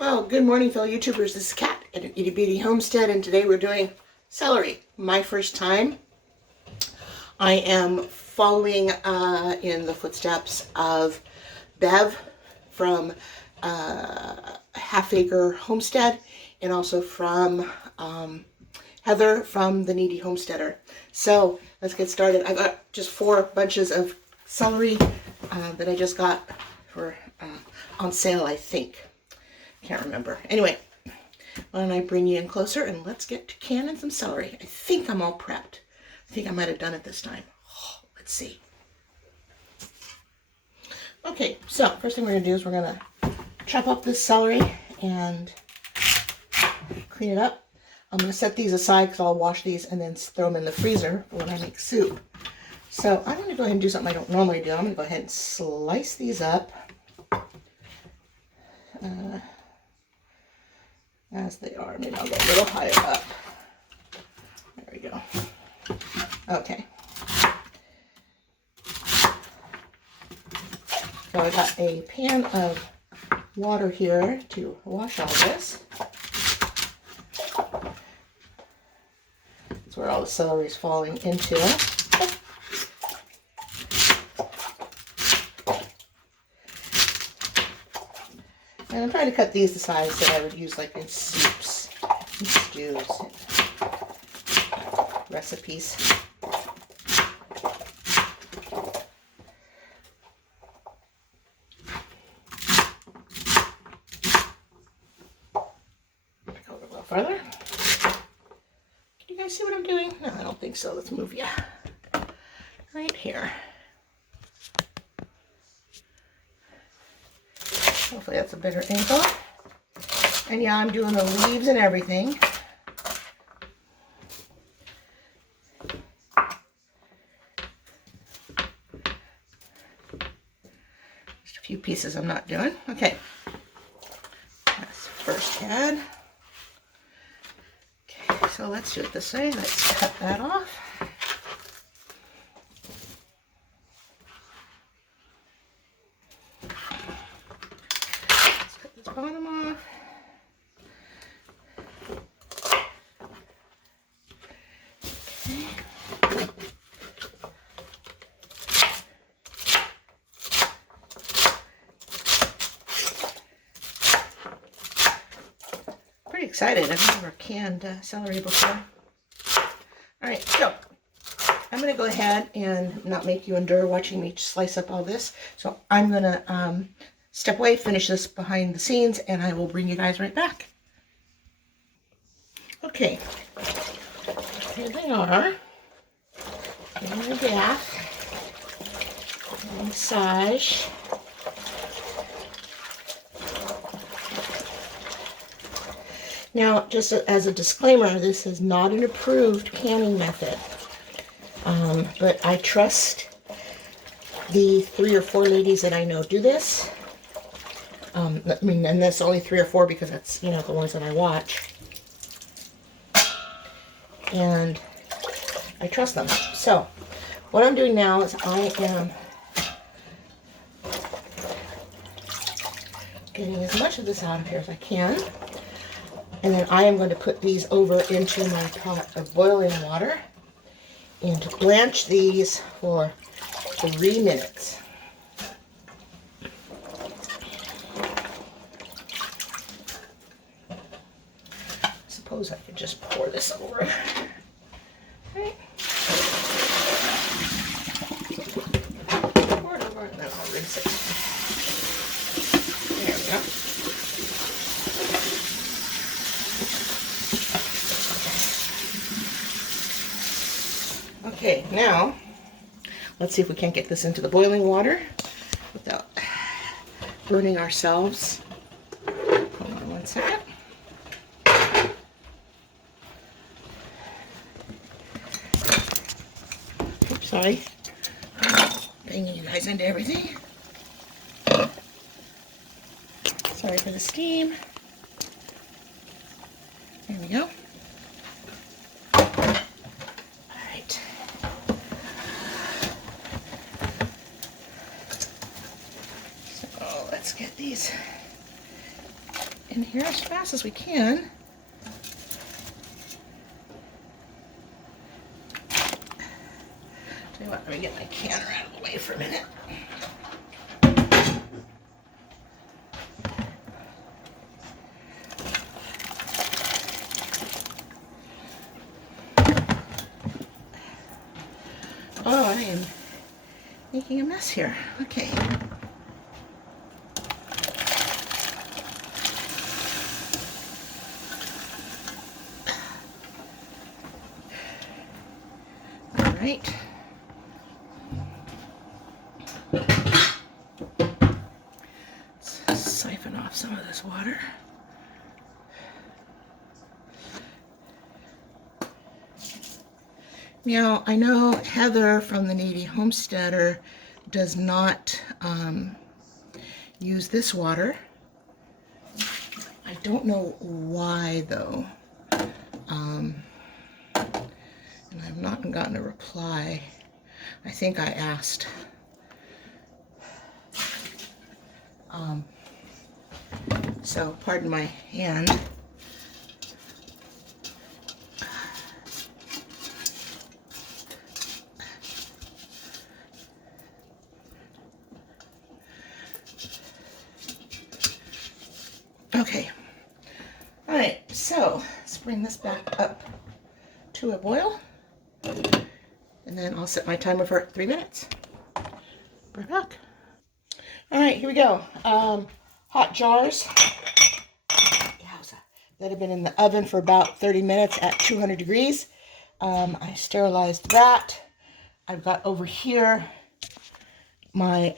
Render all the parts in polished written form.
Well, good morning, fellow YouTubers. This is Kat at An Itty Bitty Homestead, and today we're doing celery. My first time. I am following in the footsteps of Bev from Half Acre Homestead, and also from Heather from the Needy Homesteader. So let's get started. I got just 4 bunches of celery that I just got for on sale, I think. Can't remember. Anyway, why don't I bring you in closer and let's get to canning some celery. I think I'm all prepped. I think I might have done it this time. Oh, let's see. Okay, so first thing we're going to do is we're going to chop up this celery and clean it up. I'm going to set these aside because I'll wash these and then throw them in the freezer for when I make soup. So I'm going to go ahead and do something I don't normally do. I'm going to go ahead and slice these up. As they are. Maybe I'll go a little higher up. There we go. Okay. So I got a pan of water here to wash all this. That's where all the celery is falling into. And I'm trying to cut these the size that I would use like in soups and stews and recipes. Go a little further. Can you guys see what I'm doing? No, I don't think so. Let's move you right here. Hopefully that's a better angle. And yeah, I'm doing the leaves and everything. Just a few pieces I'm not doing. Okay. That's the first head. Okay, so let's do it this way. Let's cut that off. Bottom off. Okay. Pretty excited. I've never canned celery before. All right, so I'm going to go ahead and not make you endure watching me slice up all this. So I'm going to step away, finish this behind the scenes, and I will bring you guys right back. Okay, here they are. In the gaff. Massage. Now, just as a disclaimer, this is not an approved canning method, but I trust the 3 or 4 ladies that I know do this. I mean, and that's only 3 or 4 because that's, you know, the ones that I watch. And I trust them. So, what I'm doing now is I am getting as much of this out of here as I can. And then I am going to put these over into my pot of boiling water and to blanch these for 3 minutes. Suppose I could just pour this over. Okay. Pour it over and then I'll rinse it. There we go. Okay, now let's see if we can't get this into the boiling water without burning ourselves. Hold on 1 second. Oops, sorry. Banging you guys into everything. Sorry for the steam. There we go. Alright. So let's get these in here as fast as we can. Tell you what, let me get my canner out of the way for a minute. Oh, I am making a mess here. Okay. All right. Let's siphon off some of this water. Now, I know Heather from the An Itty Bitty Homesteader does not use this water. I don't know why, though. And I've not gotten a reply. I think I asked. So, pardon my hand. Okay, all right, so let's bring this back up to a boil, and then I'll set my timer for 3 minutes. Right back. All right, here we go. Hot jars that have been in the oven for about 30 minutes at 200 degrees. I sterilized that. I've got over here my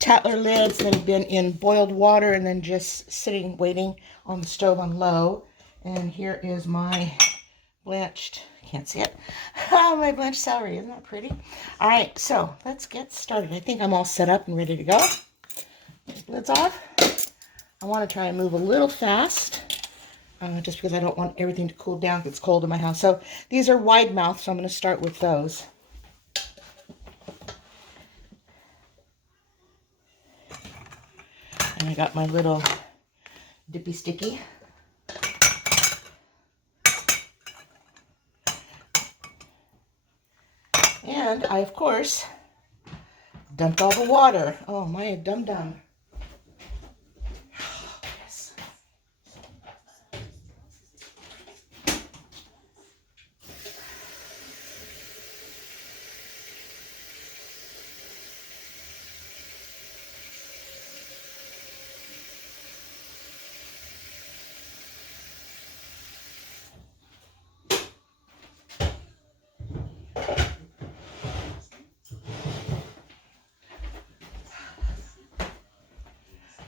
Tatler lids that have been in boiled water and then just sitting waiting on the stove on low. And here is my blanched, can't see it, my blanched celery. Isn't that pretty? All right, so let's get started. I think I'm all set up and ready to go. Lids off. I want to try and move a little fast just because I don't want everything to cool down because it's cold in my house. So these are wide mouth, so I'm going to start with those. And I got my little dippy sticky. And I, of course, dumped all the water. Oh, my dum-dum. Yes.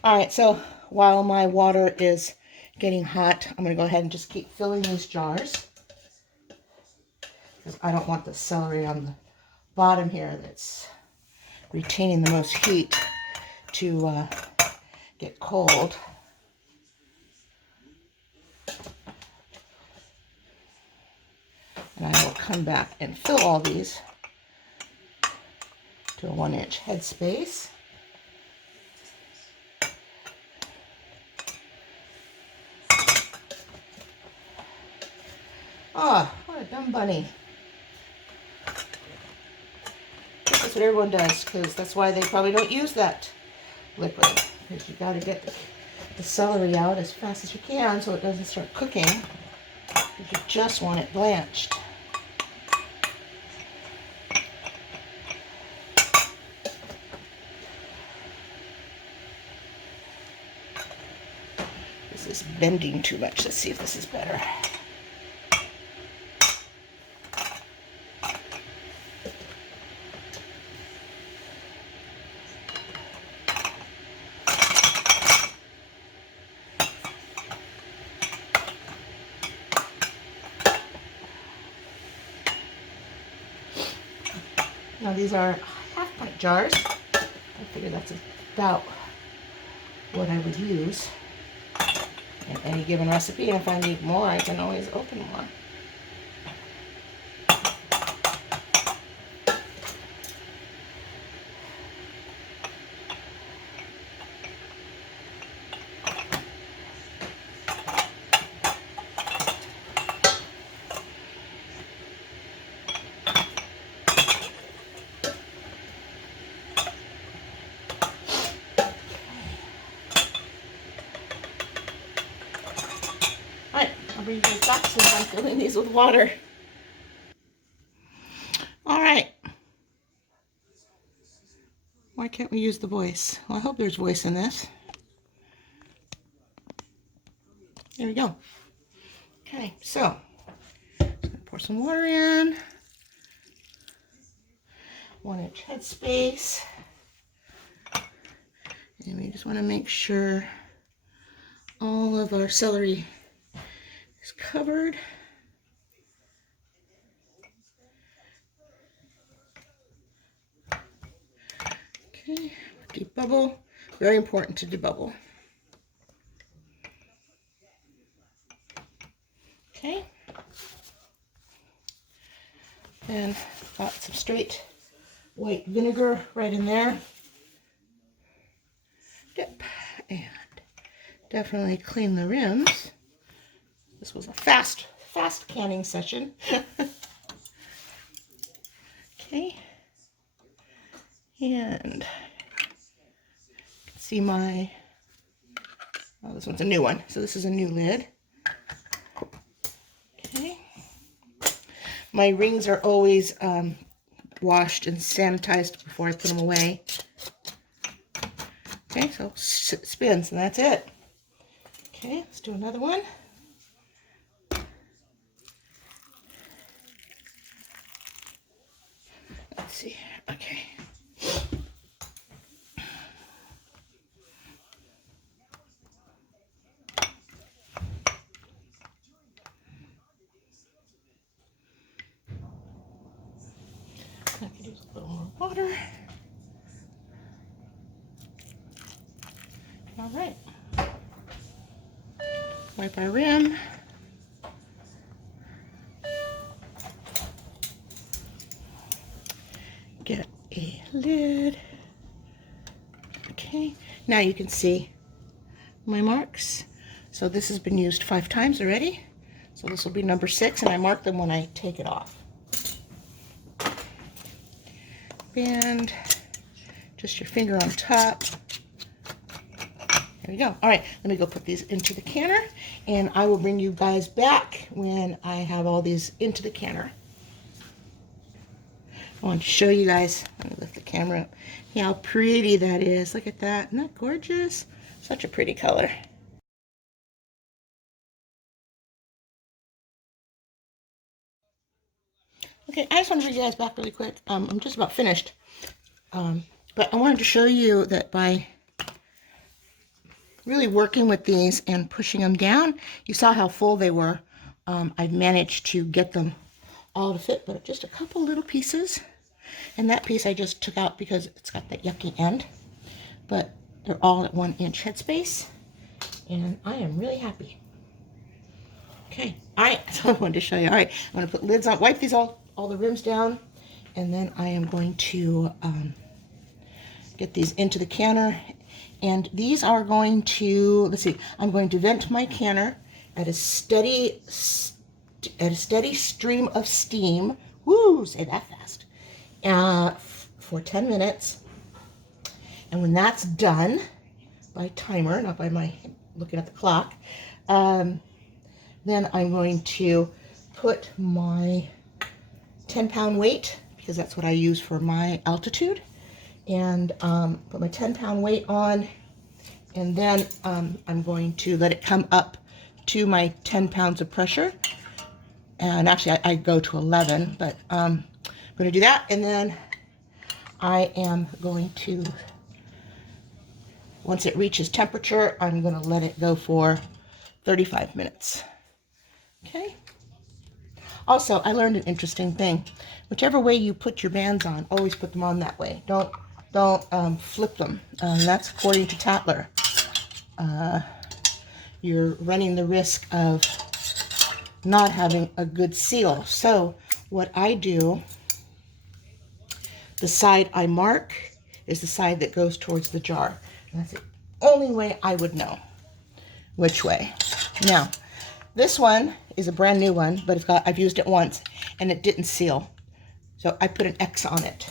All right, so while my water is getting hot, I'm going to go ahead and just keep filling these jars because I don't want the celery on the bottom here that's retaining the most heat to get cold. And I will come back and fill all these to a 1-inch headspace. Oh, what a dumb bunny. That's what everyone does, because that's why they probably don't use that liquid. Because you got to get the celery out as fast as you can so it doesn't start cooking. Because you just want it blanched. This is bending too much. Let's see if this is better. Now these are half-pint jars. I figure that's about what I would use in any given recipe. And if I need more, I can always open more. bring these back since I'm filling these with water. All right. Why can't we use the voice? Well, I hope there's voice in this. There we go. Okay, so pour some water in. 1-inch headspace. And we just want to make sure all of our celery is covered. Okay, debubble. Very important to debubble. Okay. And got some straight white vinegar right in there. Dip. And definitely clean the rims. This was a fast canning session. Okay. And you can see my, oh, this one's a new one. So this is a new lid. Okay. My rings are always washed and sanitized before I put them away. Okay, so it spins, and that's it. Okay, let's do another one. Let's see. Okay. I could use a little more water. All right. Wipe our rim. Get a lid. Okay, now you can see my marks. So this has been used 5 times already. So this will be number 6, and I mark them when I take it off. And just your finger on top. There we go. All right, let me go put these into the canner, and I will bring you guys back when I have all these into the canner. I want to show you guys, let me lift the camera up, how pretty that is. Look at that. Isn't that gorgeous? Such a pretty color. Okay, I just want to bring you guys back really quick. I'm just about finished. But I wanted to show you that by really working with these and pushing them down, you saw how full they were. I've managed to get them all to fit, but just a couple little pieces. And that piece I just took out because it's got that yucky end. But they're all at 1-inch headspace. And I am really happy. Okay, so I wanted to show you. All right, I'm going to put lids on, wipe these all the rims down. And then I am going to get these into the canner. And these are going to, let's see, I'm going to vent my canner at a steady stream of steam. Woo, say that fast. For 10 minutes. And when that's done, by timer, not by my looking at the clock, then I'm going to put my 10-pound weight, because that's what I use for my altitude, and put my 10-pound weight on, and then I'm going to let it come up to my 10 pounds of pressure. And actually I go to 11, but I'm going to do that, and then I am going to, once it reaches temperature, I'm going to let it go for 35 minutes. Okay. Also, I learned an interesting thing. Whichever way you put your bands on, always put them on that way. Don't flip them. That's according to Tatler. You're running the risk of not having a good seal. So what I do, the side I mark is the side that goes towards the jar. And that's the only way I would know which way. Now, this one is a brand new one, but I've used it once and it didn't seal. So I put an X on it.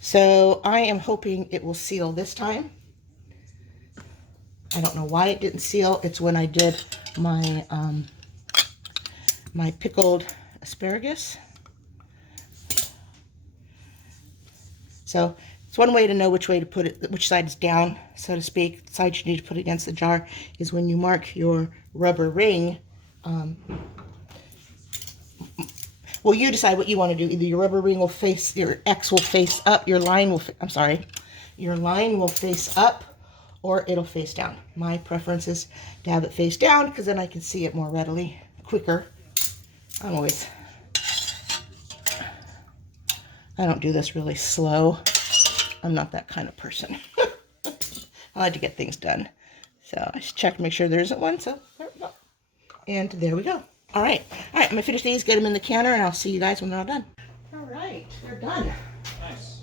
So I am hoping it will seal this time. I don't know why it didn't seal. It's when I did my my pickled asparagus. So it's one way to know which way to put it, which side is down, so to speak. The side you need to put it against the jar is when you mark your rubber ring. Well, you decide what you want to do. Either your rubber ring will face, your X will face up, your line will, your line will face up, or it'll face down. My preference is to have it face down because then I can see it more readily, quicker. I don't do this really slow. I'm not that kind of person. I like to get things done. So I just check to make sure there isn't one. So there we go. And there we go. All right, I'm gonna finish these, get them in the canner, and I'll see you guys when they're all done. All right, they're done. Nice.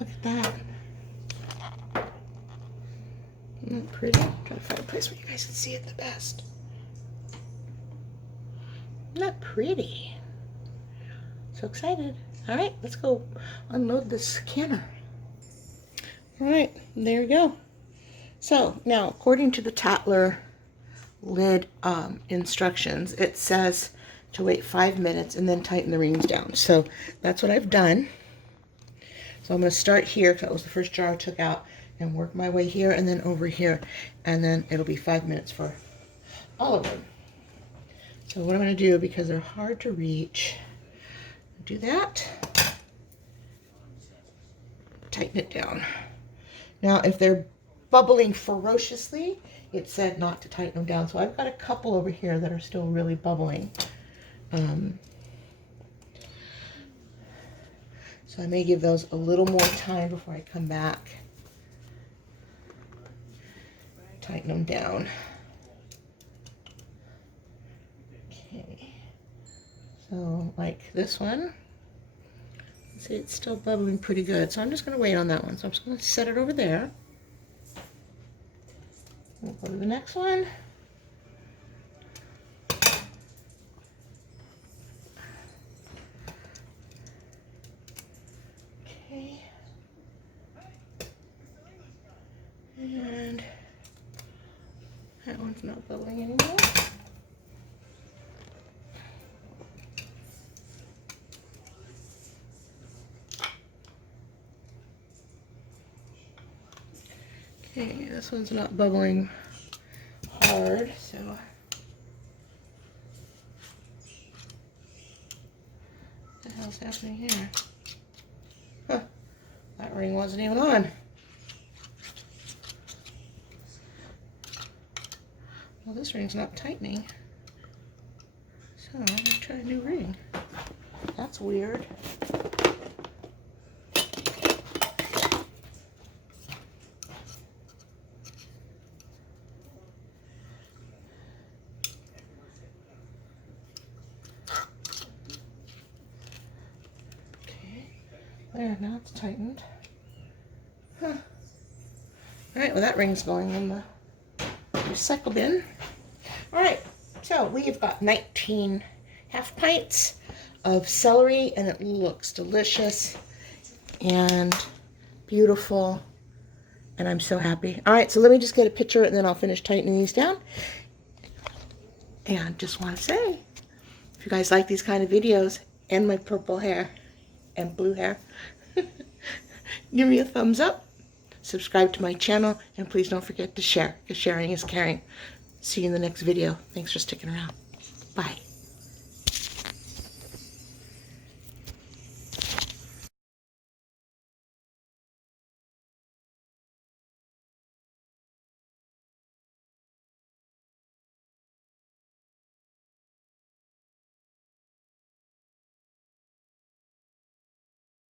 Look at that. Isn't that pretty? I'm trying to find a place where you guys can see it the best. Isn't that pretty? So excited. All right, let's go unload this canner. All right, there we go. So now, according to the Tatler lid instructions, it says to wait 5 minutes and then tighten the rings down. So that's what I've done. So I'm going to start here, because that was the first jar I took out, and work my way here and then over here. And then it'll be 5 minutes for all of them. So what I'm going to do, because they're hard to reach, do that. Tighten it down. Now, if they're bubbling ferociously, it said not to tighten them down. So I've got a couple over here that are still really bubbling. So I may give those a little more time before I come back. Tighten them down. Okay. So like this one. See, it's still bubbling pretty good. So I'm just going to wait on that one. So I'm just going to set it over there. We'll go to the next one. Okay. And that one's not bubbling anymore. Okay, this one's not bubbling hard, so what the hell's happening here? Huh, that ring wasn't even on. Well, this ring's not tightening, so I'm gonna try a new ring. That's weird. There, now it's tightened. Huh. Alright, well that ring's going in the recycle bin. Alright, so we've got 19 half pints of celery, and it looks delicious and beautiful, and I'm so happy. Alright, so let me just get a picture and then I'll finish tightening these down. And just want to say, if you guys like these kind of videos and my purple hair and blue hair, give me a thumbs up, subscribe to my channel, and please don't forget to share, because sharing is caring. See you in the next video. Thanks for sticking around. Bye.